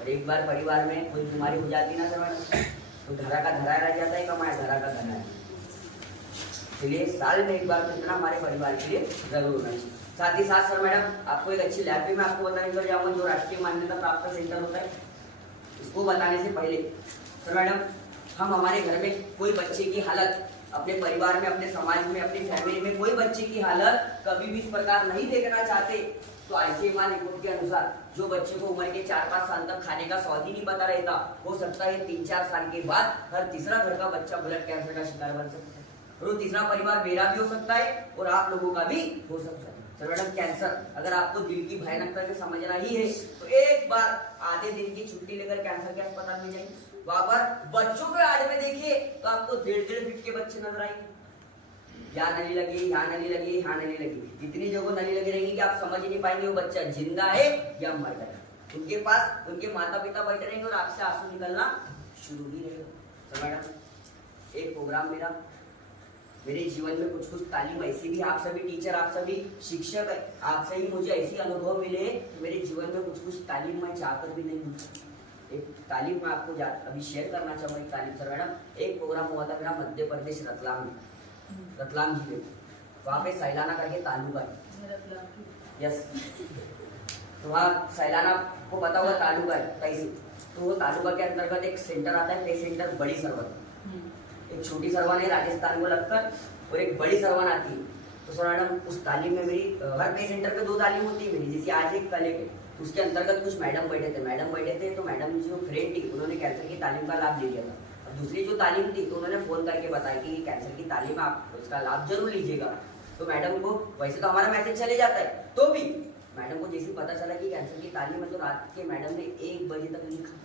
और एक बार परिवार में कोई बीमारी हो जाती ना सर मैडम, तो धरा का धरा रह जाता है, कमाया धरा का धरा है। इसलिए साल में एक बार तो इतना हमारे परिवार के लिए जरूर होना चाहिए। साथ ही साथ सर मैडम आपको एक अच्छी लैब भी मैं आपको बताने कर जाऊंगा, जो राष्ट्रीय मान्यता प्राप्त सेंटर होता है। इसको बताने से पहले सर मैडम, हम हमारे घर में कोई बच्चे की हालत, अपने परिवार में, अपने समाज में, अपनी फैमिली में कोई बच्चे की हालत कभी भी इस प्रकार नहीं देखना चाहते। तो आईसीएमआर रिपोर्ट के अनुसार जो बच्चे को उम्र के 4-5 साल तक खाने का स्वाद ही नहीं पता रहता, हो सकता है 3-4 साल के बाद हर तीसरा घर का बच्चा ब्लड कैंसर का शिकार बन सकता है। और वो तीसरा परिवार मेरा भी हो सकता है और आप लोगों का भी हो सकता है। सर मैडम, कैंसर अगर आपको दिल की भयानकता से समझना ही है तो एक बार आधे दिन की छुट्टी लेकर कैंसर के अस्पताल में जाइए। वहां पर बच्चों के वार्ड में देखिए तो आपको 1.5 फीट के बच्चे नजर आएंगे। यहाँ नली लगी, यहाँ नली लगी, यहाँ नली लगी, इतनी जगह नली लगी रहेगी कि आप समझ ही नहीं पाएंगे वो बच्चा जिंदा है या मर गया। उनके पास उनके माता पिता बैठे रहेंगे और आंख से आंसू निकलना शुरू ही रहेगा। तो मैडम, एक प्रोग्राम मेरे जीवन में कुछ तालीम ऐसी भी, आप सभी टीचर, आप सभी शिक्षक है, आपसे ही मुझे ऐसी अनुभव मिले कि मेरे जीवन में कुछ तालीम मैं चाहकर भी नहीं मिली। एक तालीम मैं आपको अभी शेयर करना चाहूँगा। एक तालीम सर मैडम, एक प्रोग्राम हुआ था मेरा मध्य प्रदेश रतलाम में, रतलाम जिले में। वहाँ पे सैलाना करके तालुका है, यस, तो वहाँ सैलाना को पता हुआ तालुका है कैसे, तो वो तालुका के अंतर्गत एक सेंटर आता है, पे सेंटर बड़ी सरवन। एक छोटी सरवन है राजस्थान को लगकर और एक बड़ी सरवन आती है। तो सर मैडम, उस तालीम में मेरी हर पे सेंटर पे 2 तालीम होती है मेरी, जैसे आज एक कल एक, उसके अंतर्गत कुछ मैडम बैठे थे। तो मैडम जो फ्रेंड थी उन्होंने कैंसर की तालीम का लाभ ले लिया था। और दूसरी जो तालीम थी तो उन्होंने फोन करके बताया कि कैंसर की तालीम आप उसका लाभ जरूर लीजिएगा। तो मैडम को वैसे तो हमारा मैसेज चले जाता है, तो भी मैडम को जैसे पता चला कि कैंसर की तालीम है, तो रात के मैडम ने 1 बजे तक लिखा,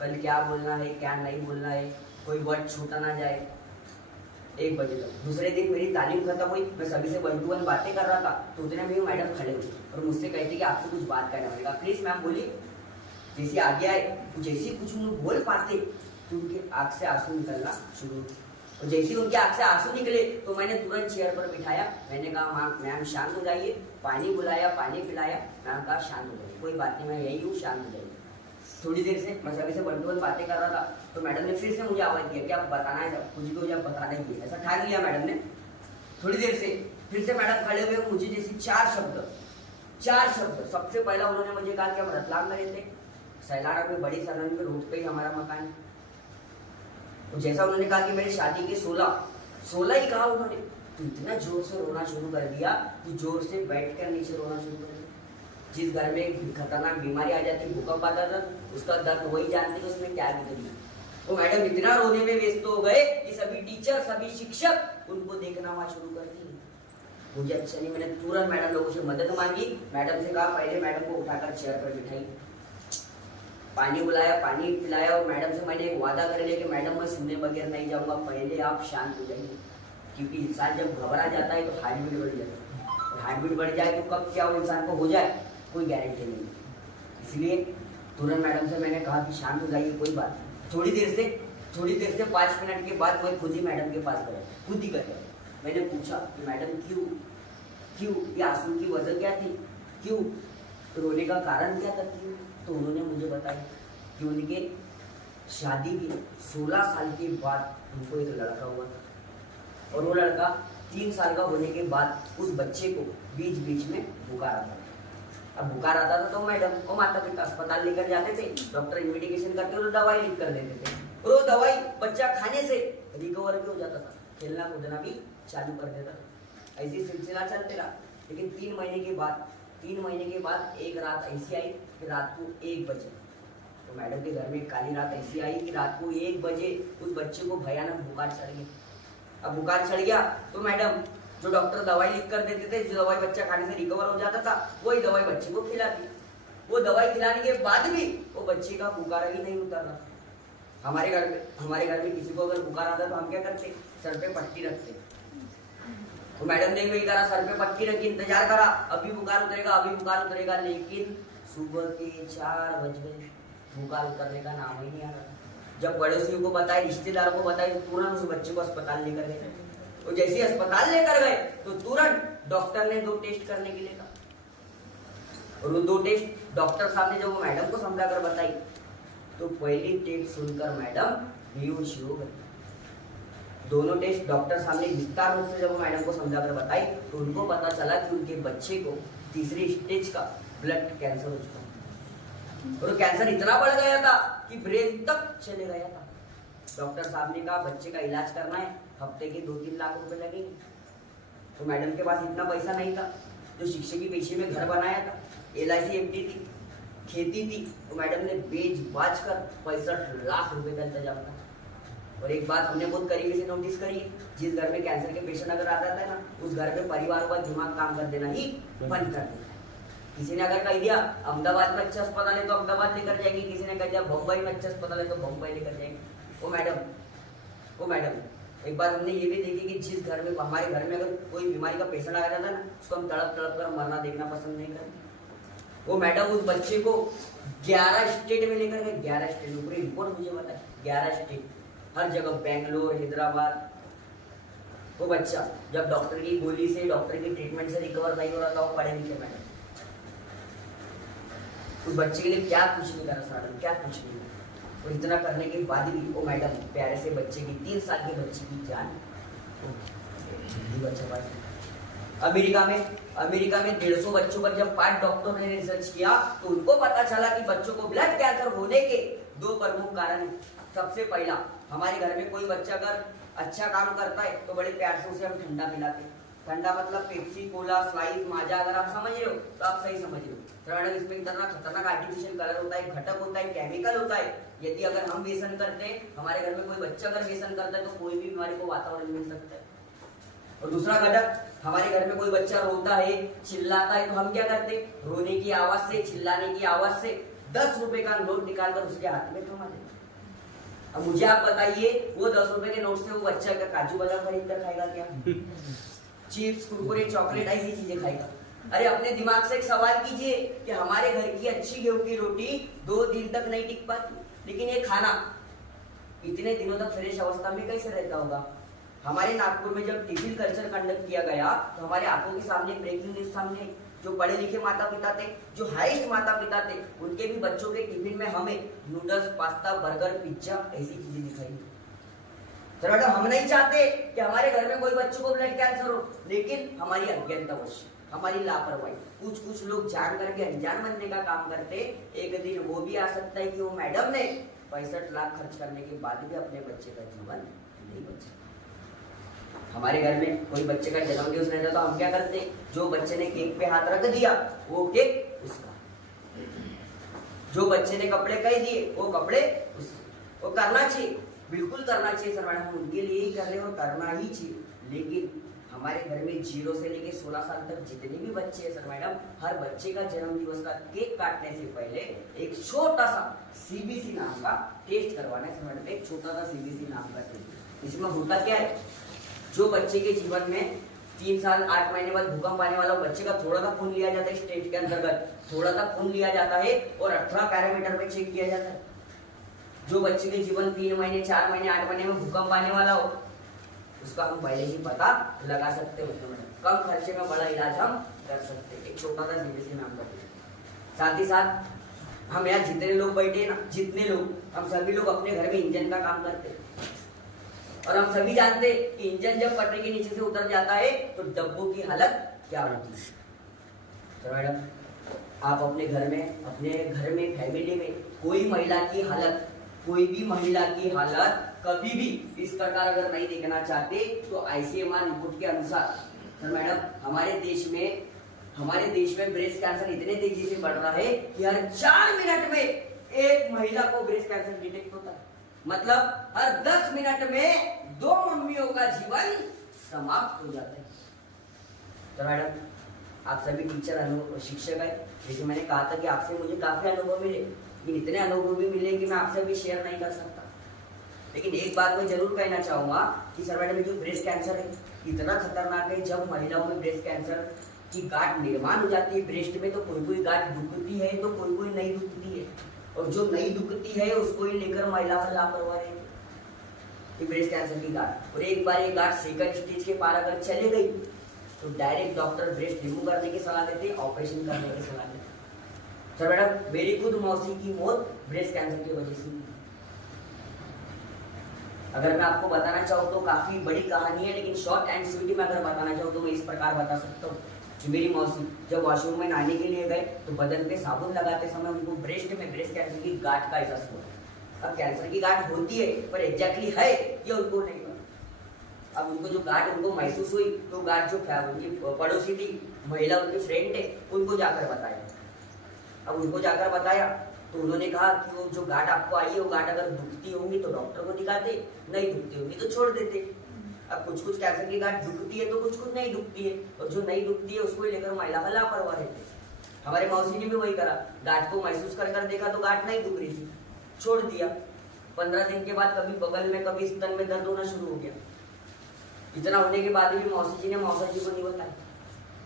कल क्या बोलना है, क्या नहीं बोलना है, कोई वर्ड छूटा ना जाए, 1 बजे तक। दूसरे दिन मेरी तालीम खत्म हुई, मैं सभी से 1 to 1 बातें कर रहा था, तो उतने में मैडम खड़े हुए और मुझसे कहती कि आपसे कुछ बात करना पड़ेगा। प्लीज मैम बोलिए। जैसे आगे आए, जैसे कुछ उन्होंने बोल पाते तो उनके आंख से आंसू निकलना शुरू, और जैसे उनके आंख से आंसू निकले तो मैंने तुरंत चेयर पर बिठाया। मैंने कहा मैम शांत हो जाइए, पानी बुलाया, पानी पिलाया। मैम कहा शांत हो जाइए, कोई बात नहीं, मैं यही हूँ, शांत हो जाइए। थोड़ी देर से मैं सभी से 1 to 1 बातें कर रहा था, तो मैडम ने फिर से मुझे आवाज दिया कि आप बताना है, सब कुछ भी हो जाए बताना ही है, ऐसा ठाक लिया मैडम ने। थोड़ी देर से फिर से मैडम खड़े हुए, मुझे जैसे 4 शब्द। सबसे पहला उन्होंने मुझे कहा कि हम रतलाम में रहते, सैलाना में बड़ी सरन में रोड पे ही हमारा मकान है। तो जैसा उन्होंने कहा कि मेरी शादी के 16 ही कहा उन्होंने, तो इतना जोर से रोना शुरू कर दिया कि जोर से बैठ कर नीचे रोना शुरू कर दिया। जिस घर में खतरनाक बीमारी आ जाती, भूकंप आता था, उसका दर्द वही जानते कि उसमें क्या गुजरी। तो मैडम इतना रोने में व्यस्त हो गए कि सभी टीचर, सभी शिक्षक उनको देखना वहां शुरू कर दिए। मुझे अच्छा नहीं, मैंने तुरंत मैडम लोगों से मदद मांगी। मैडम से कहा पहले मैडम को उठाकर चेयर पर बिठाई, पानी बुलाया, पानी पिलाया, और मैडम से मैंने एक वादा कर लिया कि मैडम मैं सुनने बगैर नहीं जाऊंगा, पहले आप शांत हो जाइए। क्योंकि इंसान जब घबरा जाता है तो हार्ट बीट बढ़ जाता है, और हार्ट बीट बढ़ जाए तो कब क्या वो इंसान को हो जाए कोई गारंटी नहीं। इसलिए तुरंत मैडम से मैंने कहा कि शांत हो जाइए, कोई बात नहीं। थोड़ी देर से 5 मिनट के बाद मैं खुद ही मैडम के पास गया, खुद ही गया। मैंने पूछा कि मैडम क्यों ये आंसू की वजह क्या थी, क्यों रोने का कारण क्या था, क्यों? तो उन्होंने मुझे बताया कि उनके शादी के 16 साल के बाद उनको एक लड़का हुआ था, और वो लड़का 3 साल का होने के बाद उस बच्चे को बीच में बुखार आता था। अब बुखार आता था तो मैडम और माता पिता अस्पताल लेकर जाते थे, डॉक्टर इन्वेस्टिगेशन करते थे, दवाई लिख कर देते थे, और वो दवाई बच्चा खाने से रिकवर भी हो जाता था, खेलना कूदना भी चालू कर देता था। ऐसी सिलसिला चलते रहा। लेकिन 3 महीने के बाद एक रात ऐसी आई कि रात को 1 बजे, तो मैडम के घर में काली रात ऐसी आई कि रात को 1 बजे उस बच्चे को भयानक बुखार चढ़ गया। अब बुखार चढ़ गया तो मैडम जो डॉक्टर दवाई लिख कर देते थे, जो दवाई बच्चा खाने से रिकवर हो जाता था, वही दवाई बच्चे को खिलाती। वो दवाई खिलाने के बाद भी वो बच्चे का बुखार ही नहीं उतर रहा। हमारे घर में किसी को अगर बुखार आता तो हम क्या करते, सर पे पट्टी रखते। तो मैडम ने वही करा, सर पे पट्टी रखी, इंतजार करा, अभी बुखार उतरेगा, लेकिन सुबह के 4 बज गए, बुखार उतरने का नाम ही नहीं आ रहा। जब पड़ोसियों को बताए, रिश्तेदारों को बताए, तो तुरंत उस बच्चे को अस्पताल लेकर गए। तो जैसे ही अस्पताल लेकर गए तो तुरंत डॉक्टर ने 2 टेस्ट करने के लिए कहा, और वो 2 टेस्ट डॉक्टर साहब ने जब वो मैडम को समझाकर बताई तो पहली टेस्ट सुनकर मैडम बेहोश हो गई। दोनों टेस्ट डॉक्टर साहब ने विस्तार रूप से जब वो मैडम को समझाकर बताई तो उनको पता चला कि उनके बच्चे को तीसरी स्टेज का ब्लड कैंसर हो चुका और कैंसर इतना बढ़ गया था कि ब्रेन तक चले गया था। डॉक्टर साहब ने कहा बच्चे का इलाज करना है, हफ्ते के 2-3 लाख रुपए लगेंगे। तो मैडम के पास इतना पैसा नहीं था, जो शिक्षक के पेशे में घर बनाया था, LIC एफडी थी, खेती थी, तो मैडम ने बेच बाच कर 65 लाख रुपए का इंतजाम था। और एक बात हमने बहुत करीबी से नोटिस करी है, जिस घर में कैंसर के पेशेंट अगर आता था ना, उस घर में परिवार का दिमाग काम कर देना ही बंद कर देता है। किसी ने अगर कह दिया अहमदाबाद में अच्छा अस्पताल है तो अहमदाबाद लेकर जाएंगे, किसी ने कह दिया बम्बई में अच्छा अस्पताल है तो बम्बई लेकर जाएंगे। ओ मैडम एक बार हमने ये भी देखी कि जिस घर में हमारे घर में अगर कोई बीमारी का पेशेंट आ जाता ना, उसको हम तड़प तड़प कर मरना देखना पसंद नहीं करते। वो मैडम उस बच्चे को 11 स्टेट में लेकर गए, 11 स्टेट में, पूरी रिपोर्ट मुझे बताए, 11 स्टेट, हर जगह, बेंगलोर, हैदराबाद। वो बच्चा जब डॉक्टर की गोली से, डॉक्टर की ट्रीटमेंट से रिकवर नहीं हो रहा था, वो पढ़े लिखे मैडम उस बच्चे के लिए क्या कुछ नहीं करा मैडम, क्या कुछ नहीं। और इतना करने के बाद भी वो मैडम प्यारे से बच्चे की, 3 साल के बच्चे की जान बच्चा पाई। अमेरिका में 150 बच्चों पर जब 5 डॉक्टरों ने रिसर्च किया तो उनको पता चला कि बच्चों को ब्लड कैंसर होने के 2 प्रमुख कारण हैं। सबसे पहला, हमारे घर में कोई बच्चा अगर अच्छा काम करता है तो बड़े प्यार से उसे हम ठंडा पिलाते हैं। ठंडा मतलब पेप्सी, कोला, स्लाइस, माजा, अगर आप समझ रहे हो तो आप सही समझ रहे हो। तो मैडम इसमें इतना खतरनाक आर्टिफिशियल कलर होता है, घटक होता है, केमिकल होता है। यदि अगर हम व्यसन करते हैं, हमारे घर में कोई बच्चा अगर व्यसन करता है तो कोई भी बीमारी को वातावरण मिल सकता है। और दूसरा घटक, हमारे घर में कोई बच्चा रोता है, चिल्लाता है तो हम क्या करते हैं, रोने की आवाज से, चिल्लाने की आवाज से 10 रुपए का नोट निकालकर उसके हाथ में थमा देते। अब मुझे आप बताइए, वो 10 रुपए के नोट से वो बच्चा का काजू बादाम खरीद कर खाएगा क्या? चिप्स, कुरकुरे, चॉकलेट, ऐसी चीजें खाएगा? अरे अपने दिमाग से एक सवाल कीजिए कि हमारे घर की अच्छी गेहूं की रोटी 2 दिन तक नहीं टिक पाती, लेकिन ये खाना इतने दिनों तक फ्रेश अवस्था में कैसे रहता होगा? हमारे नागपुर में जब टिफिन कल्चर कंडक्ट किया गया तो हमारे आंखों के सामने ब्रेकिंग न्यूज सामने, जो पढ़े लिखे माता पिता थे, जो हाईएस्ट माता पिता थे, उनके भी बच्चों के टिफिन में हमें नूडल्स, पास्ता, बर्गर, पिज्जा ऐसी चीजें दिखाई। सर मैडम, हम नहीं चाहते कि हमारे घर में कोई बच्चों को ब्लड कैंसर हो, लेकिन हमारी अज्ञानतावश, हमारी लापरवाही, कुछ लोग जान करके अनजान बनने का काम करते। एक दिन वो भी आ सकता है कि वो मैडम ने 65 लाख खर्च करने के बाद भी अपने बच्चे का जीवन नहीं बचा। हमारे घर में कोई बच्चे का जन्मदिवस रहता तो हम क्या करते, जो बच्चे ने केक पे हाथ रख दिया वो केक उसका, जो बच्चे ने कपड़े कह दिए वो कपड़े उसके। वो करना चाहिए, बिल्कुल करना चाहिए सर मैडम, हम उनके लिए ही कर रहे हैं और करना ही चाहिए। लेकिन हमारे घर में 0 से लेके 16 साल तक जितने भी बच्चे हैं सर मैडम, हर बच्चे का जन्मदिवस का केक काटने से पहले एक छोटा सा CBC नाम का टेस्ट करवाना है सर मैडम, एक छोटा सा CBC नाम का टेस्ट। इसमें होता क्या है, जो बच्चे के जीवन में 3 साल 8 महीने बाद भूकंप आने वाला बच्चे का थोड़ा सा खून लिया जाता है, स्टेट के अंतर्गत थोड़ा सा खून लिया जाता है और 18 पैरामीटर पे चेक किया जाता है। जो बच्चे के जीवन 3 महीने, 4 महीने, 8 महीने में भूकंप आने वाला हो, उसका हम पहले ही पता लगा सकते हैं। कम खर्चे में बड़ा इलाज हम कर सकते हैं, एक छोटा सा CBC नाम का। साथ ही साथ हम यहाँ जितने लोग बैठे ना, जितने लोग, हम सभी लोग अपने घर में इंजन का काम करते हैं और हम सभी जानते हैं कि इंजन जब पटरी के नीचे से उतर जाता है तो डब्बों की हालत क्या होती है। तो मैडम, आप अपने घर में फैमिली में कोई भी महिला की हालत कभी भी इस प्रकार अगर नहीं देखना चाहते तो ICMR रिपोर्ट के अनुसार सर मैडम, हमारे देश में ब्रेस्ट कैंसर इतने तेजी से बढ़ रहा है कि हर 4 मिनट में एक महिला को ब्रेस्ट कैंसर डिटेक्ट होता है। मतलब हर 10 मिनट में 2 मम्मियों का जीवन समाप्त हो जाता है। तो मैडम, आप सभी टीचर, शिक्षक है, जैसे मैंने कहा था कि आपसे मुझे काफी अनुभव मिले, लेकिन इतने अनुभव भी मिले कि मैं आपसे भी शेयर नहीं कर सकता। लेकिन एक बात मैं जरूर कहना चाहूंगा कि सर मैडम, जो ब्रेस्ट कैंसर है इतना खतरनाक है। जब महिलाओं में ब्रेस्ट कैंसर की गांठ निर्माण हो जाती है ब्रेस्ट में, तो कोई गांठ दुखती है तो कोई नहीं दुखती है, और जो नहीं दुखती है उसको ही लेकर महिला में लापरवाह है ब्रेस्ट कैंसर की गांठ। और एक बार ये गांठ 2nd स्टेज के पार अगर चले गई तो डायरेक्ट डॉक्टर ब्रेस्ट रिमूव करने की सलाह देते हैं, ऑपरेशन करने की सलाह देते हैं। सर मैडम मेरी खुद मौसी की मौत ब्रेस्ट कैंसर की वजह से हुई। अगर मैं आपको बताना चाहूँ तो काफी बड़ी कहानी है, लेकिन शॉर्ट एंड स्वीट में अगर बताना चाहूँ तो मैं इस प्रकार बता सकता हूँ कि मेरी मौसी जब वॉशरूम में नहाने के लिए गए तो बदन पे साबुन लगाते समय उनको ब्रेस्ट में ब्रेस्ट कैंसर की गांठ का एहसास हुआ। अब कैंसर की गांठ होती है पर एग्जैक्टली है ये उनको नहीं पता। अब उनको जो गांठ उनको महसूस हुई तो गांठ जो उनकी पड़ोसी थी, महिला उनकी फ्रेंड थे, उनको जाकर बताया। अब उनको जाकर बताया तो उन्होंने कहा कि वो जो गांठ आपको आई है वो गांठ अगर दुखती होंगी तो डॉक्टर को दिखाते, नहीं दुखती होंगी तो छोड़ देते। अब कुछ कुछ कैंसर की गांठ दुखती है तो कुछ कुछ नहीं दुखती है, और जो नहीं दुखती है उसको लेकर महिला लापरवाह रहती है। हमारे मौसी ने भी वही करा, गांठ को महसूस कर कर देखा तो गांठ नहीं दुख रही थी, छोड़ दिया। 15 दिन के बाद कभी बगल में कभी स्तन में दर्द होना शुरू हो गया। इतना होने के बाद भी मौसी जी ने मौसा जी को नहीं बताया।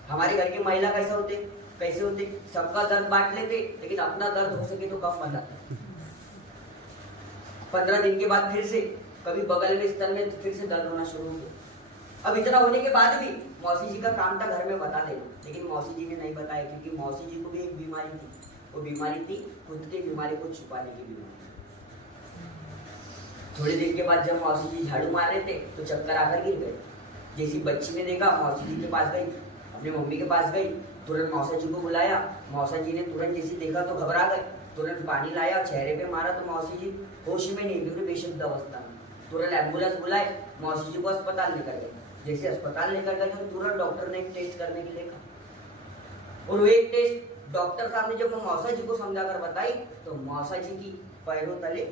हमारे घर की महिला कैसे होते सबका दर्द बांट लेते, लेकिन अपना दर्द हो सके तो कम बताते। 15 दिन के बाद फिर से कभी बगल में स्तन में फिर से दर्द होना शुरू हो गया। अब इतना होने के बाद भी मौसी जी का काम था घर में बता देना, लेकिन मौसी जी ने नहीं बताया क्योंकि मौसी जी को भी एक बीमारी थी। वो बीमारी थी खुद की बीमारी को छुपाने की बीमारी। थोड़ी देर के बाद जब मौसी जी झाड़ू मार रहे थे तो चक्कर आकर गिर गए। जैसी बच्ची ने देखा मौसी जी के पास गई, अपने मम्मी के पास गई, तुरंत मौसा जी को बुलाया। मौसा जी ने तुरंत जैसी देखा तो घबरा गए, तुरंत पानी लाया, चेहरे पे मारा तो मौसी जी होश में नहीं, बिल्कुल बेशुद्ध अवस्था में। तुरंत एम्बुलेंस बुलाए, मौसी जी को अस्पताल लेकर गए। जैसे अस्पताल लेकर गए तो तुरंत डॉक्टर ने एक टेस्ट करने के लिए कहा, और वो एक टेस्ट डॉक्टर साहब ने जब मौसा जी को समझाकर बताई तो मौसा जी की पैरों तले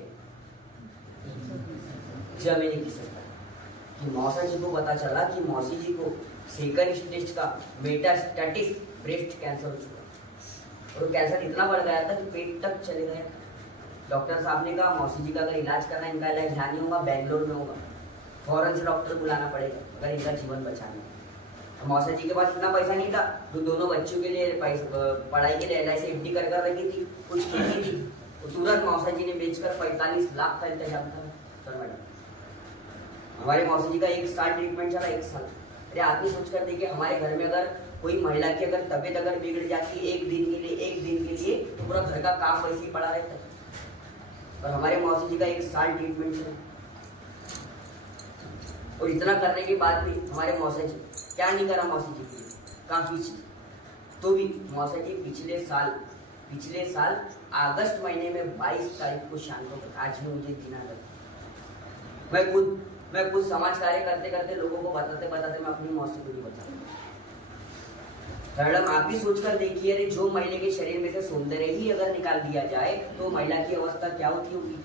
जमीन खिसक गई। मौसा जी को पता चला कि मौसी जी को सेकंड स्टेज का मेटास्टैटिक ब्रेस्ट कैंसर हो चुका, और कैंसर इतना बढ़ गया था कि पेट तक चले गया। डॉक्टर साहब ने कहा मौसी जी का अगर इलाज करना है, इनका इलाज यहाँ नहीं होगा, बेंगलोर में होगा, फौरन से डॉक्टर बुलाना पड़ेगा अगर इनका जीवन बचाना है। मौसा जी के पास इतना पैसा नहीं था, जो दोनों बच्चों के लिए पढ़ाई के लिए LIC FD कर रखी थी, कुछ खेती थी, तो तुरंत मौसा जी ने बेचकर 45 लाख का इंतजाम था। सर मैडम हमारे मौसी जी का 1 साल ट्रीटमेंट चला, 1 साल। अरे आप ही सोच कर देखिए, हमारे घर में अगर कोई महिला की अगर तबीयत अगर बिगड़ जाती है एक दिन के लिए तो पूरा घर का काम वैसे ही पड़ा रहता है, और हमारे मौसी जी का 1 साल ट्रीटमेंट चला। और इतना करने के बाद भी हमारे मौसा जी क्या नहीं करा मौसी जी के लिए, काफी चीज। तो भी मौसा जी पिछले साल अगस्त महीने में 22 तारीख को शाम को, आज भी मुझे दिन आ गया। मैं खुद समाज कार्य करते करते लोगों को बताते मैं अपनी मौसी को नहीं बता। मैडम आप भी सोचकर देखिए, अरे जो महिला के शरीर में से सौंदर्य ही अगर निकाल दिया जाए तो महिला की अवस्था क्या होती होगी।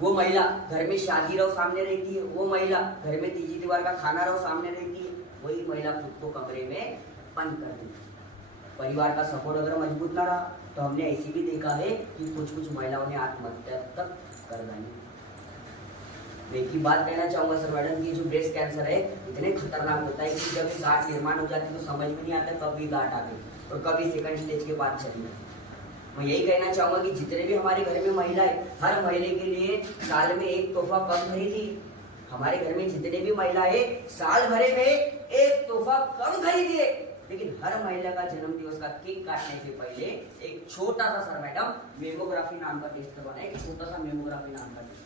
वो महिला घर में शादी रहो सामने रहती है, वो महिला घर में तीजी दीवार का खाना रहो सामने रहती है, वही महिला खुद को कमरे में बंद कर देती है। परिवार का सपोर्ट अगर मजबूत ना रहा तो हमने ऐसी भी देखा है कि कुछ महिलाओं ने आत्महत्या तक कर डाली। मैं एक ही बात कहना चाहूंगा सर मैडम कि जो ब्रेस्ट कैंसर है इतने खतरनाक होता है कि जब गांठ निर्माण हो जाती है तो समझ में नहीं आता कब भी गांठ आ गई और कभी सेकंड स्टेज के बाद चली गई। मैं यही कहना चाहूंगा कि जितने भी हमारे घर में महिलाएं, हर महीने के लिए साल में एक तोहफा कम खरीदी। हमारे घर में जितने भी महिलाएं साल भरे में एक तोहफा कम खरीदिए, लेकिन हर महिला का जन्म दिवस का केक काटने से पहले एक छोटा सा सर मैडम मेमोग्राफी नाम का टेस्ट करवाना है। एक छोटा सा मेमोग्राफी नाम का टेस्ट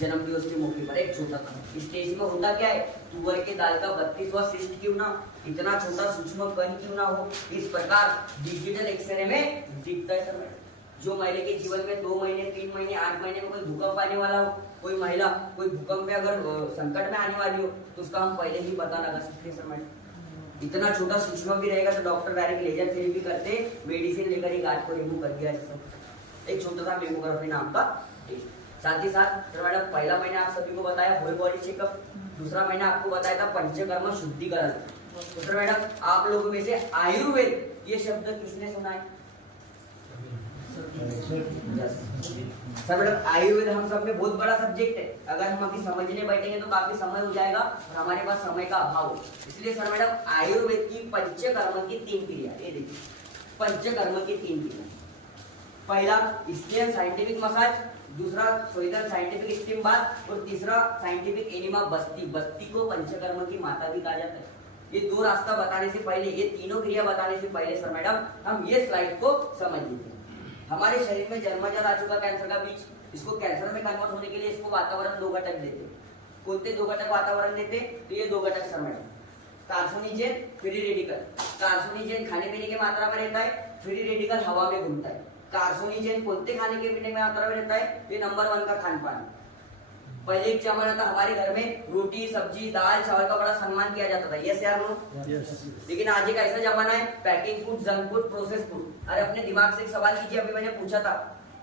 जन्म दिवस के मौके पर, एक छोटा सा। स्टेज में होता क्या है, तुअर के दाल का 32वां सिस्ट क्यों ना, इतना छोटा सूक्ष्म कण क्यों ना हो, इस प्रकार डिजिटल एक्सरे में दिखता है सर मैडम। जो महिला के जीवन में 2 महीने 3 महीने 8 महीने में कोई भूकंप आने वाला हो, कोई महिला कोई भूकंप में अगर संकट में आने वाली हो तो उसका हम पहले ही पता लगा सकते हैं सर मैडम। इतना छोटा सूक्ष्म भी रहेगा तो डॉक्टर डायरेक्ट लेजर थेरेपी करते, मेडिसिन लेकर ही गांठ को रिमूव कर दिया जा सकता। एक छोटा सा मेमोग्राफी नाम का टेस्ट। साथ ही साथ सर मैडम पहला महीना आप सभी को बताया होल बॉडी चेकअप, दूसरा महीना आपको बताया था पंचकर्म शुद्धिकरण। तो सर मैडम आप लोगों में से आयुर्वेद ये शब्द किसने सुना है? सर मैडम आयुर्वेद हम सब में बहुत बड़ा सब्जेक्ट है, अगर हम अभी समझने बैठेंगे तो काफी समय हो जाएगा और हमारे पास समय का अभाव है। इसलिए सर मैडम आयुर्वेद की पंचकर्म की 3 क्रिया, ये देखिए पंचकर्म की 3 क्रिया। पहला स्टेन साइंटिफिक मसाज, दूसरा स्वीडन साइंटिफिक स्टीम बाथ और तीसरा साइंटिफिक एनिमा बस्ती। बस्ती को पंचकर्म की माता भी कहा जाता है। ये 2 रास्ता बताने से पहले, ये तीनों क्रिया बताने से पहले सर मैडम हम ये स्लाइड को समझ लीजिए। हमारे शरीर में जन्मजात आ चुका कैंसर का बीज, इसको कैंसर में कन्वर्ट होने के लिए इसको वातावरण 2 घटक देते। कौन से 2 घटक वातावरण देते? तो ये 2 घटक sir madam, carcinogen, free radical. Carcinogen खाने पीने की मात्रा में रहता है, फ्री रेडिकल हवा में घूमता है। कार्सिनोजेन कौन से खाने के पीने की मात्रा में रहता है? ये नंबर 1 का खान पान। पहले एक जमाना था हमारे घर में रोटी सब्जी दाल चावल का बड़ा सम्मान किया जाता था, यस यार नो? लेकिन आज एक ऐसा जमाना है packing food, junk food, process food. अरे अपने दिमाग से एक सवाल कीजिए, अभी मैंने पूछा था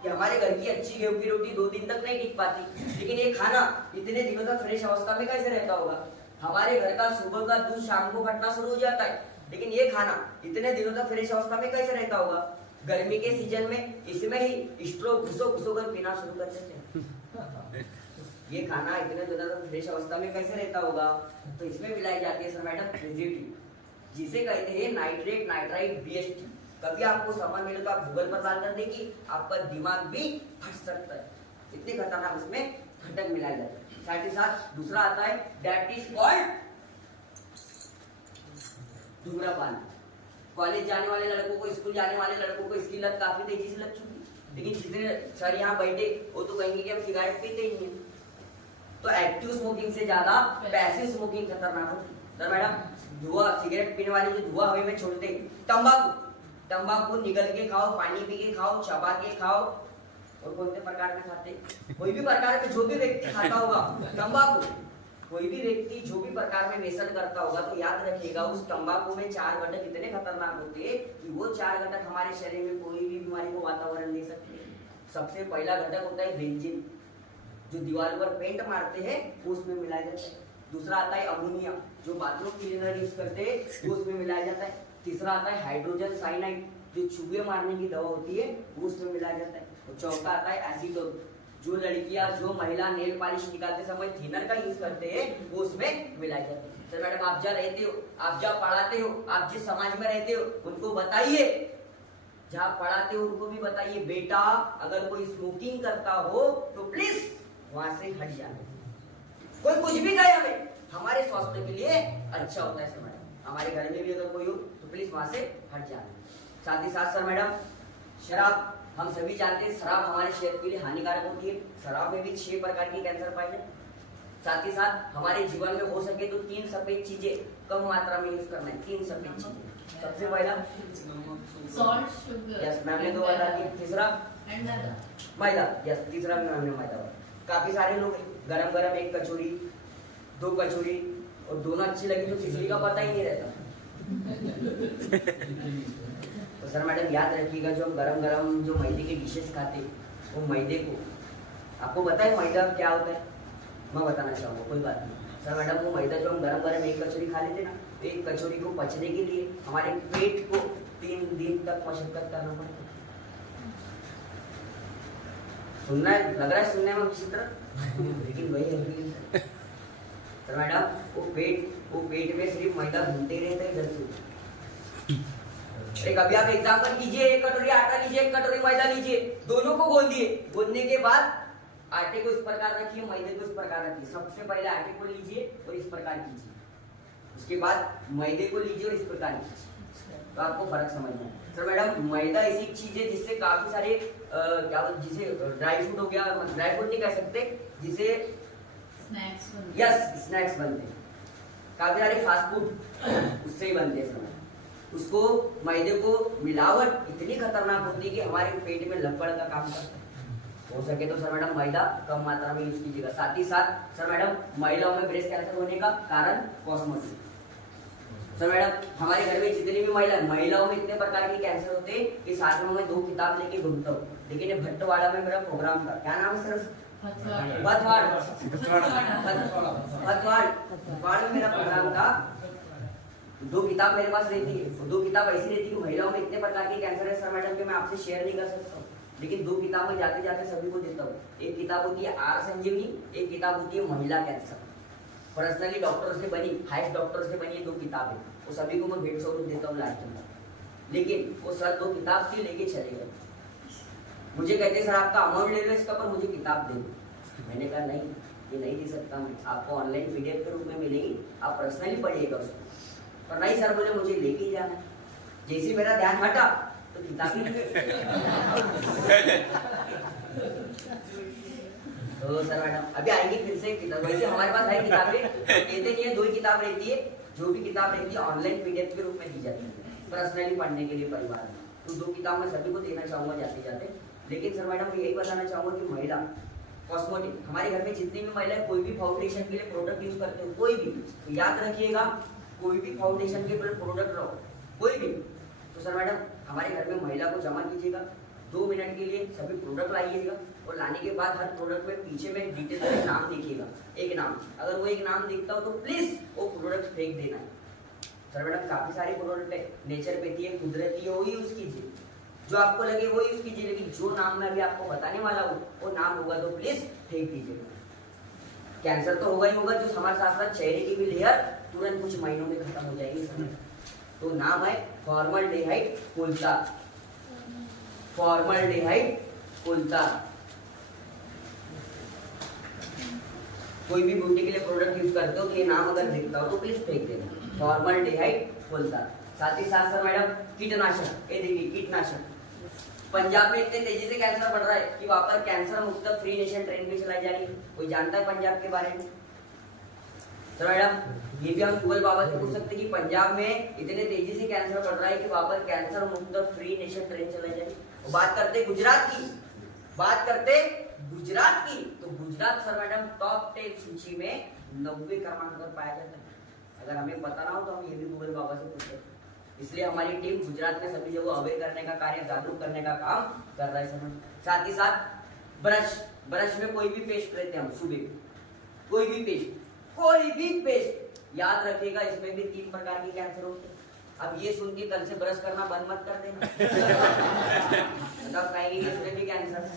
कि हमारे घर की अच्छी गेहूं की रोटी 2 दिन तक नहीं टिक पाती, लेकिन ये खाना इतने दिनों तक फ्रेश अवस्था में कैसे रहता होगा? हमारे घर का सुबह का दूध शाम को फटना शुरू हो जाता है, लेकिन ये खाना इतने दिनों तक फ्रेश अवस्था में कैसे रहता होगा? गर्मी के सीजन में इसमें ही स्ट्रो घुसो घुसो कर पीना शुरू कर देते हैं। ये खाना इतने दिनों तक फ्रेश अवस्था में कैसे रहता होगा? तो इसमें मिलाई जाती है सर मैडम प्रिजर्वेटिव, जिसे कहते हैं नाइट्रेट, नाइट्राइट, बीएसटी। कभी आपको समय मिले तो आप गूगल पर डाल कर देखिए, आपका दिमाग भी फट सकता है, इतने खतरनाक उसमें घटक मिलाए जाते हैं। साथ ही साथ दूसरा आता है दैट इज कॉल्ड धूम्रपान। कॉलेज जाने वाले लड़कों को, स्कूल जाने वाले लड़कों को इसकी लत काफी तेजी से लग चुकी, लेकिन जितने सर यहाँ बैठे वो तो कहेंगे कि हम सिगरेट पीते ही नहीं। तो एक्टिव स्मोकिंग से ज्यादा पैसिव स्मोकिंग खतरनाक होती है। सर मैडम धुआं, सिगरेट पीने वाले जो धुआं हवा में छोड़ते, तंबाकू निगल के खाओ, पानी पी के खाओ, चबा के खाओ, और कौन से प्रकार में खाते? कोई भी प्रकार में जो भी व्यक्ति खाता होगा तंबाकू, कोई भी व्यक्ति जो भी प्रकार में व्यसन करता होगा, तो याद रखिएगा उस तंबाकू में 4 घटक इतने खतरनाक होते हैं कि वो 4 घटक हमारे शरीर में कोई भी बीमारी को वातावरण दे सकते हैं। सबसे पहला घटक होता है बेंजीन, जो दीवार पर पेंट मारते हैं उसमें मिलाया जाता है। दूसरा आता है अमोनिया, जो बाथरूम क्लीनर यूज करते हैं उसमें मिलाया जाता है। तीसरा आता है हाइड्रोजन साइनाइड, जो चूहे मारने की दवा होती है वो उसमें मिलाया जाता है। और चौथा आता है एसीटोन, जो लड़कियां, जो महिला नेल पॉलिश निकालते समय थिनर का यूज करते हैं वो उसमें मिलाया जाता है। सर मैडम आप जहाँ रहते हो, आप जहाँ पढ़ाते हो, आप जिस समाज में रहते हो उनको बताइए, जहाँ पढ़ाते हो उनको भी बताइए, बेटा अगर कोई स्मोकिंग करता हो तो प्लीज वहां से हट जाना। कोई कुछ भी कहे हमें, हमारे स्वास्थ्य के लिए अच्छा होता है सर मैडम। हमारे घर में भी अगर कोई हो तो प्लीज वहां से हट जाना। साथ ही साथ सर मैडम शराब, हम सभी जानते हैं शराब हमारे सेहत के लिए हानिकारक होती है। शराब में भी 6 प्रकार की कैंसर पाए जाते हैं। साथ ही साथ हमारे जीवन में हो सके तो 3 सफेद चीजें कम मात्रा में यूज करना है। 3 सफेद चीजें, सबसे पहला सॉल्ट, शुगर, यस मैम ने 2 बता दी। तीसरा मैदा, यस तीसरा भी मैम ने मैदा बताया। काफी सारे लोग गरम गरम 1 कचौरी 2 कचौरी और दोनों अच्छी लगी तो तीसरी का पता ही नहीं रहता। तो सर मैडम याद रखिएगा, जो हम गरम गरम जो मैदे के डिशेस खाते वो मैदे को, आपको पता है मैदा क्या होता है? मैं बताना चाहूँगा, कोई बात नहीं। सर मैडम वो मैदा जो हम गरम गरम 1 कचौरी खा लेते ना, तो 1 कचौरी को पचने के लिए हमारे पेट को 3 दिन तक मशक्कत करना पड़ता है। सुनना है, लग रहा है सुनने में विचित्र, लेकिन वही है सर मैडम। वो पेट में सिर्फ मैदा घूमते रहता है इधर से। एक अभी आप एग्जाम्पल कीजिए, 1 कटोरी आटा लीजिए, 1 कटोरी मैदा लीजिए, दोनों को गोंद दिए। गोंदने के बाद आटे को इस प्रकार रखिए, मैदे को इस प्रकार रखिए। सबसे पहले आटे को लीजिए और इस प्रकार कीजिए, उसके बाद मैदे को लीजिए और इस प्रकार कीजिए, तो आपको फर्क समझना है। सर मैडम मैदा ऐसी चीज है जिससे काफी सारे क्या जिसे ड्राई फ्रूट हो गया, ड्राई फ्रूट नहीं कह सकते, जिसे स्नैक्स बनते हैं, काफी सारे फास्ट फूड उससे ही बनते हैं। उसको मैदे को मिलावट इतनी खतरनाक होती है कि हमारे पेट में लपड़ का काम करता है। हो सके तो सर मैडम मैदा कम मात्रा में यूज कीजिएगा। साथ ही साथ सर मैडम महिलाओं में ब्रेस्ट कैंसर होने का कारण कॉस्मेटिक। सर मैडम हमारे घर में जितनी भी महिलाओं में इतने प्रकार के कैंसर होते हैं कि साथ में मैं 2 किताब लेके घूमता हूँ, लेकिन ये भट्टवाड़ा में मेरा प्रोग्राम था, क्या नाम है सर? भटवाड़ में मेरा प्रोग्राम था। 2 किताब मेरे पास रहती है, 2 किताब ऐसी रहती है महिलाओं में इतने प्रकार के कैंसर है सर मैडम कि मैं आपसे शेयर नहीं कर सकता हूँ, लेकिन 2 किताब में जाते जाते सभी को देता हूँ। एक किताब होती है आर संजीवनी, एक किताब होती है महिला कैंसर। पर्सनली डॉक्टर से बनी, हाईएस्ट डॉक्टर से बनी 2 किताबें, वो सभी को मैं 150 रुपये देता हूँ लास्ट में। लेकिन वो सर 2 किताब थी लेके चले गए। मुझे कहते सर आपका अमाउंट ले लो इसका, पर मुझे किताब दे दो। मैंने कहा नहीं, ये नहीं दे सकता मैं, आपको ऑनलाइन पीडीएफ के रूप में मिलेगी, आप पर्सनली पढ़िएगा उसको। पर नहीं सर बोले मुझे लेके ही जाना। जैसे मेरा ध्यान हटा तो किताब ही तो सर मैडम अभी आएंगी फिर से किताब, वैसे हमारे पास है किताबें, कहते नहीं है 2 ही किताब रहती है, जो भी किताब रहती है ऑनलाइन पीडीएफ के रूप में दी जाती है पर्सनली पढ़ने के लिए परिवार में, तो 2 किताब मैं सभी को देना चाहूंगा जाते जाते। लेकिन सर मैडम मैं यही बताना चाहूंगा कि महिला कॉस्मेटिक, हमारे घर में जितनी भी महिलाएं कोई भी फाउंडेशन के लिए प्रोडक्ट यूज करते हो, कोई भी, तो याद रखिएगा कोई भी फाउंडेशन के लिए प्रोडक्ट रहो कोई भी, तो सर मैडम हमारे घर में महिला को जमा कीजिएगा, 2 मिनट के लिए सभी प्रोडक्ट लाइएगा, और लाने के बाद हर प्रोडक्ट में पीछे में डिटेल में नाम लिखिएगा, एक नाम, अगर वो एक नाम दिखता हो तो प्लीज वो प्रोडक्ट फेंक देना है। सर मैडम काफी सारे प्रोडक्ट है, नेचर पे है, कुदरती है, वो यूज कीजिए, जो आपको लगे वो यूज कीजिए, लेकिन जो नाम मैं अभी आपको बताने वाला हूँ वो नाम होगा तो प्लीज फेंक दीजिएगा। कैंसर तो होगा ही होगा, जो हमारे साथ साथ चेहरे की भी लेयर तुरंत कुछ महीनों में खत्म हो जाएगी सर। तो नाम है फॉर्मल्डिहाइड कोलतार, फॉर्मल्डिहाइड कोलतार। कोई भी ब्यूटी के लिए प्रोडक्ट यूज करते हो तो ये नाम अगर दिखता हो तो प्लीज फेंक देना, फॉर्मल्डिहाइड कोलतार। साथ ही साथ सर मैडम कीटनाशक, ये देखिए कीटनाशक, पंजाब में इतने तेजी से कैंसर बढ़ रहा है कि वहां पर कैंसर मुक्त फ्री नेशन ट्रेन भी चलाई जा रही है, कोई जानता है पंजाब के बारे में? सर मैडम ये भी हम गूगल बाबा से पूछ सकते हैं कि पंजाब में इतने तेजी से कैंसर बढ़ रहा है कि वहां पर कैंसर मुक्त फ्री नेशन ट्रेन चलाई जा रही है। बात करते गुजरात की, बात करते गुजरात की, तो गुजरात सर मैडम टॉप 10 सूची में 90 क्रमांक पर पाया जाता है। अगर हमें पता ना हो तो हम ये भी गूगल बाबा से पूछ सकते हैं। इसलिए हमारी टीम गुजरात में सभी जगह अवेयर करने का कार्य, जागरूक करने का काम कर रहा है सर। साथ ही साथ ब्रश, ब्रश में कोई भी पेस्ट रहते हैं हम सुबह, कोई भी पेस्ट, कोई भी पेस्ट, याद रखिएगा इसमें भी 3 प्रकार के कैंसर होते हैं। अब ये सुन के कल से ब्रश करना बंद मत कर देना, मतलब कहीं इसमें भी कैंसर है।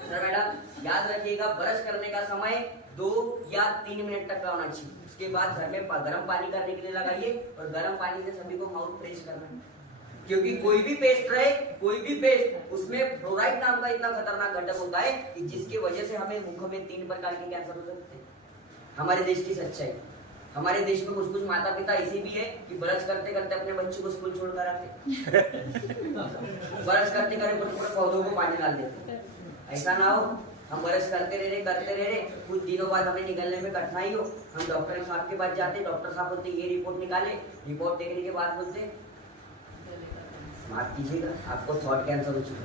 सर मैडम याद रखिएगा ब्रश करने का समय 2 या 3 मिनट तक का होना चाहिए, उसके बाद घर में गर्म पानी करने के लिए लगाइए, और गर्म पानी से सभी को माउथ फ्रेश करना है, क्योंकि कोई भी पेस्ट रहे, कोई भी पेस्ट, उसमें फ्लोराइड नाम का इतना खतरनाक घटक होता है कि जिसकी वजह से हमें मुख में 3 प्रकार के कैंसर हो सकते हैं। हमारे देश की सच्चाई, हमारे देश में कुछ माता पिता ऐसे भी है कि ब्रश करते करते अपने बच्चों को स्कूल छोड़ कर आते ब्रश करते करते पौधों को पानी डाल देते। ऐसा ना हो, हम ब्रश करते रहे, कुछ दिनों बाद हमें निकलने में कठिनाई हो, हम डॉक्टर साहब के पास जाते, डॉक्टर साहब बोलते ये रिपोर्ट निकाले, रिपोर्ट देखने के बाद बोलते माफ कीजिएगा आपको थॉट कैंसर हो चुका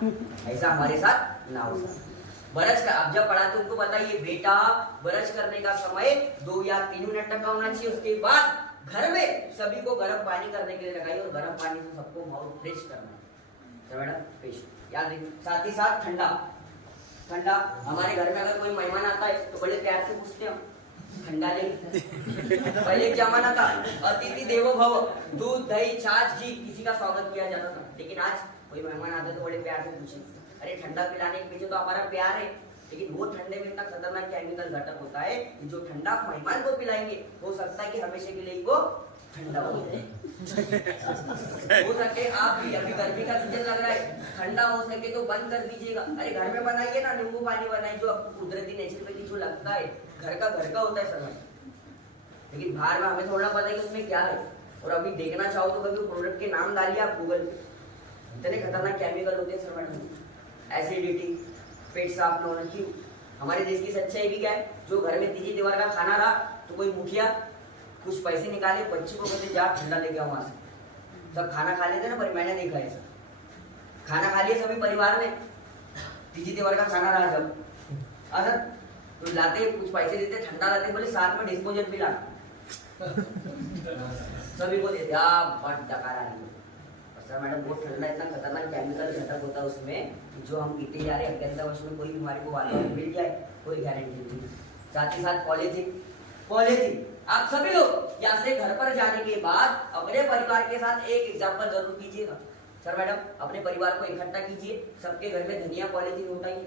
है। ऐसा हमारे साथ ना हो। ब्रश का आप जब पढ़ाते उनको बताइए बेटा ब्रश करने का समय 2 या 3 मिनट तक का होना चाहिए, उसके बाद घर में सभी को गर्म पानी करने के लिए लगाइए, और गर्म पानी से सबको माउथ फ्रेश करना है। तो मैडम फ्रेश याद रखिए। साथ ही साथ ठंडा, ठंडा हमारे घर में अगर कोई मेहमान आता है तो बड़े प्यार से पूछते हैं ठंडा ले। पहले एक जमाना था अतिथि देवो भव, दूध दही छाछ घी किसी का स्वागत किया जाता था, लेकिन आज कोई मेहमान आता है तो बड़े प्यार से पूछे अरे ठंडा पिलाने के पीछे तो हमारा प्यार है, लेकिन वो ठंडे में इतना खतरनाक केमिकल घटक होता है कि जो ठंडा मेहमान को पिलाएंगे हो सकता है कि हमेशा के लिए वो ठंडा हो जाए। हो सके आप भी, अभी गर्मी का सीजन लग रहा है, ठंडा हो सके तो बंद कर दीजिएगा। अरे घर में बनाइए ना, नींबू पानी बनाइए, जो आपको कुदरती नेचुरली जो लगता है घर का होता है सर, लेकिन बाहर में हमें थोड़ा पता है कि उसमें क्या है। और अभी देखना चाहो तो कभी प्रोडक्ट के नाम डालिए आप गूगल पे, इतने खतरनाक केमिकल होते हैं सर मैडम। एसिडिटी, पेट साफ न होना। क्यों? हमारे देश की सच्चाई भी क्या है, जो घर में तीजी दीवार का खाना रहा तो कोई मुखिया कुछ पैसे निकाले बच्चे को कहते जा ठंडा लेके आओ वहां से। सब खाना खा लेते ना, पर मैंने देखा है सर, खाना खा लिया सभी परिवार ने, तीजी दीवार का खाना रहा जब सर तो लाते कुछ पैसे देते, ठंडा लाते, बोले साथ में डिस्पोजल भी ला सभी को देते। बट डकारा नहीं सर मैडम, वो ठंडा इतना खतरनाक केमिकल घटक होता है उसमें कि जो हम पीते जा रहे हैं अत्यंत में कोई बीमारी को वातावरण मिल जाए कोई गारंटी नहीं। साथ ही साथ पॉलीथीन, पॉलीथीन आप सभी लोग यहाँ से घर पर जाने के बाद अपने परिवार के साथ एक एग्जाम्पल जरूर कीजिएगा। सर मैडम अपने परिवार को इकट्ठा कीजिए, सबके घर में धनिया पॉलीथीन होता ही,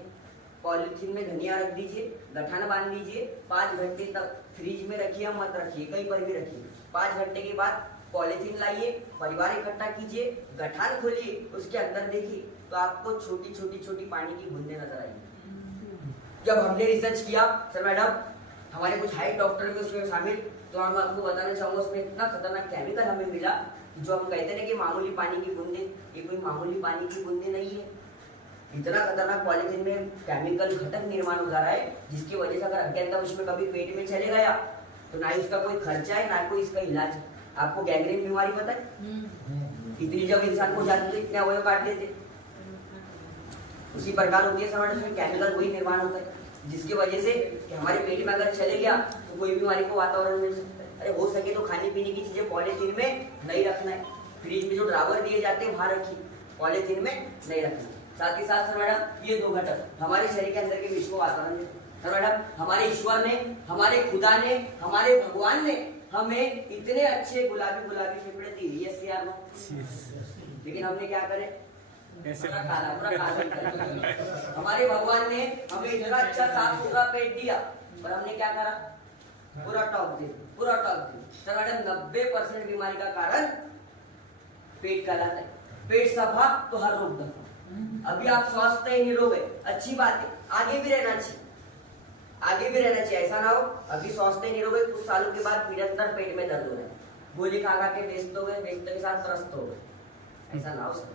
पॉलीथीन में धनिया रख दीजिए, गठान बांध दीजिए, 5 घंटे तक फ्रिज में रखिए, मत रखिए, कहीं पर भी रखिए। 5 घंटे के बाद पॉलीथीन लाइए, परिवार इकट्ठा कीजिए, गठान खोलिए, उसके अंदर देखिए तो आपको छोटी छोटी पानी की बूंदें नजर आएंगी। जब हमने रिसर्च किया सर मैडम, हमारे कुछ हाई डॉक्टर भी उसमें शामिल, तो हम आपको बताना चाहूंगा उसमें इतना खतरनाक केमिकल हमें मिला जो हम कहते हैं ना कि मामूली पानी की बूंदे, ये कोई मामूली पानी की बूंदे नहीं है। इतना खतरनाक पॉलीथीन में केमिकल घटक निर्माण हो जा रहा है, जिसकी वजह से अगर अज्ञानता में कभी पेट में चले गया तो ना ही उसका कोई खर्चा है, ना कोई इसका इलाज है। आपको गैंग्रीन बीमारी पता है? इतनी जब इंसान को जाती है इतने अवयव काट देते, उसी प्रकार होती है समाज में केमिकल वही निर्माण होता है, जिसकी वजह से कि हमारे पेट में अगर चले गया तो कोई बीमारी को वातावरण मिल सकता है। अरे हो सके तो खाने पीने की चीजें पॉलीथीन में नहीं रखना है, फ्रिज में जो ड्रावर दिए जाते हैं वहां रखिए, पॉलीथीन में नहीं रखना। साथ ही साथ सर मैडम ये दो घटक हमारे शरीर के अंदर के विश्व वातावरण में, सर मैडम हमारे ईश्वर ने, हमारे खुदा ने, हमारे भगवान ने हमें इतने अच्छे गुलाबी गुलाबी फेफड़े दी है यार, लेकिन हमने क्या करे, पूरा काला। हमारे भगवान ने हमें इतना अच्छा साफ सुथरा पेट दिया, पर हमने क्या करा, पूरा टॉप दे, पूरा टॉप दे। सर मैडम 90% बीमारी का कारण पेट कहलाता है। पेट सफा तो हर रोग दफा। अभी आप स्वस्थ है, निरोग है, अच्छी बात है, आगे भी रहना चाहिए, आगे भी रहना चाहिए। ऐसा ना हो अभी स्वस्थ है, निरोग है, कुछ सालों के बाद निरंतर पेट में दर्द हो रहा है, गोली खा के व्यस्त हो गए, व्यस्त के साथ त्रस्त हो गए, ऐसा ना हो सर।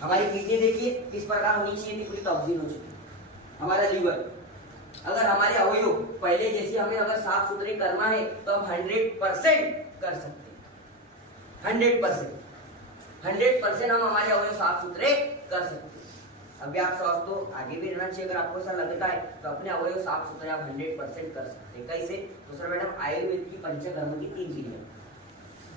हमारी किडनी देखिए किस प्रकार होनी चाहिए थी, पूरी टॉक्सिन हो चुकी है। हमारा लीवर, अगर हमारे अवयव पहले जैसे हमें अगर साफ सुथरे करना है तो हम 100% कर सकते हैं। 100% हम हमारे अवयव साफ सुथरे कर सकते हैं। अभी आप स्वस्थ हो, आगे भी रहना चाहिए। अगर आपको ऐसा लगता है तो अपने अवयव साफ सुथरे आप 100% कर सकते हैं। कैसे? तो सर मैडम आयुर्वेद की पंचकर्म की 3 क्रिया,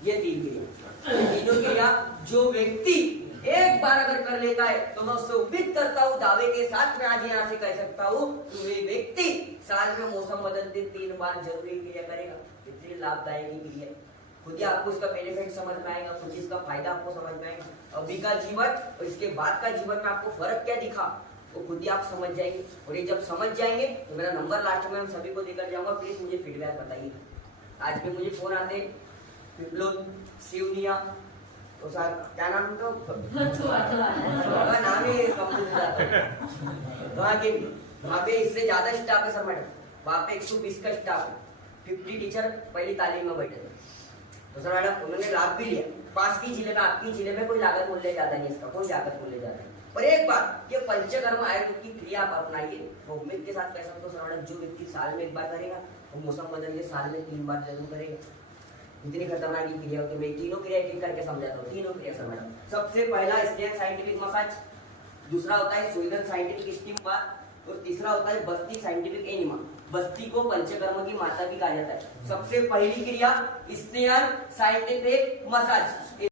ये 3 क्रिया, तीनों क्रिया जो व्यक्ति एक बार अगर कर लेता है तो मैं उससे उम्मीद करता हूँ, दावे के साथ मैं आज यहाँ से कह सकता हूँ कि वे व्यक्ति साल में मौसम बदलते 3 बार जरूरी क्रिया करेगा। इतनी लाभदायक क्रिया, खुद ही आपको इसका बेनिफिट समझ में आएगा, खुद ही इसका फायदा आपको समझ में आएगा। अभी का जीवन और इसके बाद का जीवन में आपको फर्क क्या दिखा वो खुद ही आप समझ जाएंगे। और ये जब समझ जाएंगे तो मेरा नंबर लास्ट में हम सभी को देकर जाऊंगा, प्लीज मुझे फीडबैक बताइए। आज भी मुझे फोन आते पिपलोद, सिवनिया, तो सर क्या नाम तो नाम ही वहाँ पे इससे ज्यादा स्टाफ है सर मैडम, वहाँ पे 120 का स्टाफ है, 50 टीचर पहली तालीम में बैठे थे। तो सर मैडम उन्होंने लाभ भी लिया। पास की जिले में, आपकी जिले में कोई लागत मूल्य ज्यादा नहीं, इसका कोई लागत मूल्य ज्यादा नहीं। पर एक बात, ये पंचकर्म आयुर्वेद की क्रिया आप अपनाइए तो उम्मीद के साथ कह सकते हो सर मैडम, जो व्यक्ति साल में 1 बार करेगा वो मौसम बदल के साल में 3 बार जरूर करेगा। इतनी खतरनाक क्रिया होती है। मैं तीनों क्रिया एक करके समझाता हूँ। तीनों क्रिया सर मैडम, सबसे पहला स्नेक साइंटिफिक मसाज, दूसरा होता है स्वीडन साइंटिफिक स्टीम बाथ, और तीसरा होता है बस्ती साइंटिफिक एनिमा। बस्ती को पंचकर्म की माता भी कहा जाता है। सबसे पहली क्रिया स्नेक साइंटिफिक मसाज।